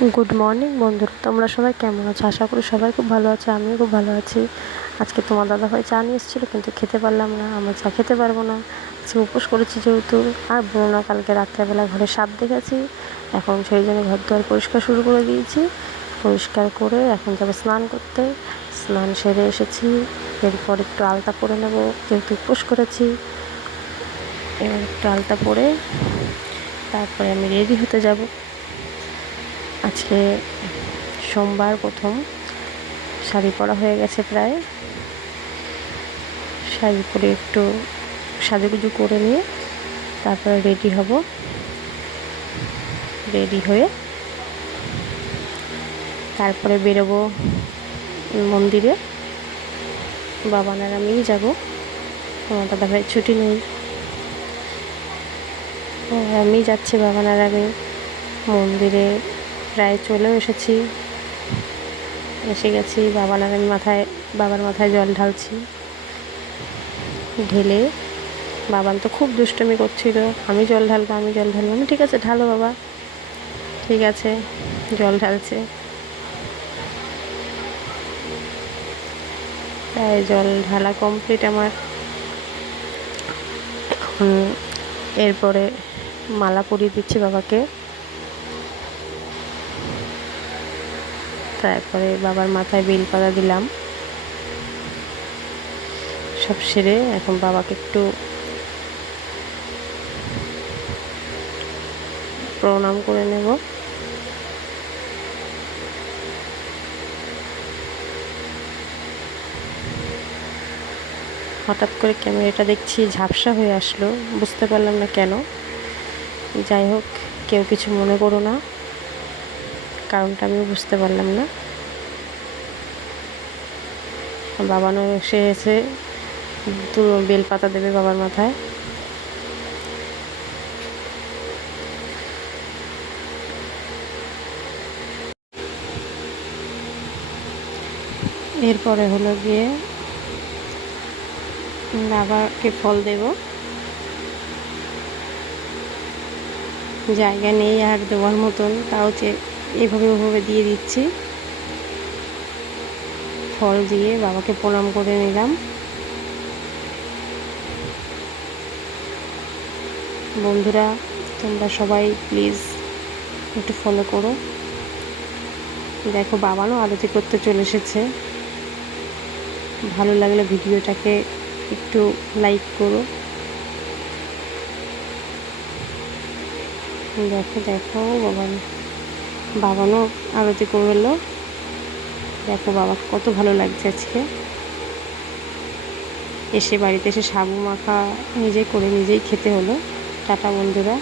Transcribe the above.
Good morning বন্ধুরা, তোমরা সবাই কেমন আছো? আশা করি সবাই খুব ভালো আছে। আমিও খুব ভালো আছি। আজকে তোমার দাদাভাই চা নিয়ে এসেছিলো, কিন্তু খেতে পারলাম না। আমরা চা খেতে পারবো না, আজকে উপোস করেছি যেহেতু। আর বলো না, কালকে রাত্রেবেলা ঘরে সাপ দেখেছি। এখন সেই জন্য ঘর দুয়ার পরিষ্কার শুরু করে দিয়েছি। পরিষ্কার করে এখন যাবো স্নান করতে। স্নান সেরে এসেছি, এরপর একটু আলতা পরে নেবো, যেহেতু উপোস করেছি। এবার একটু আলতা পরে তারপরে আমি রেডি হতে যাব। আজকে সোমবার প্রথম শাড়ি পরা হয়ে গেছে প্রায়। শাড়ি পরে একটু সাজুগুজু করে নিয়ে তারপরে রেডি হব। রেডি হয়ে তারপরে বেরোবো মন্দিরে। বাবান আর আমিই যাবো, আমার দাদাভাই ছুটি নেই। আমি যাচ্ছি, বাবান আর আমি মন্দিরে প্রায় চলেও এসেছি। এসে গেছি, বাবান আর আমি বাবার মাথায় জল ঢালছি। ঢেলে বাবান তো খুব দুষ্টুমি করছিল, আমি জল ঢালবো। আমি ঠিক আছে ঢালো বাবা, ঠিক আছে। জল ঢালছে, প্রায় জল ঢালা কমপ্লিট আমার। এরপরে মালা পরিয়ে দিচ্ছি বাবাকে। তারপরে বাবার মাথায় বেলপাতা দিলাম। সব সেরে এখন বাবাকে একটু প্রণাম করে নেব। হঠাৎ করে ক্যামেরাটা দেখছি ঝাপসা হয়ে আসলো, বুঝতে পারলাম না কেন। যাই হোক, কেউ কিছু মনে করো না, কারণটা আমিও বুঝতে পারলাম না। বাবানও এসে বেলপাতা দেবে বাবার মাথায়। এরপরে হলো গিয়ে বাবাকে ফল দেব। জায়গা নেই আর দেওয়ার মতন, তাও এভাবে দিয়ে দিচ্ছি। ফল দিয়ে বাবাকে প্রণাম করে নিলাম। বন্ধুরা, তোমরা সবাই প্লিজ একটু ফলো করো। দেখো, বাবানও আরতি করতে চলে এসেছে। ভালো লাগলে ভিডিওটাকে একটু লাইক করো। দেখো বাবানও আরতি করলো। দেখো বাবা কত ভালো লাগছে আজকে। বাড়িতে এসে সাবু মাখা নিজেই খেতে হলো। টাটা বন্ধুরা।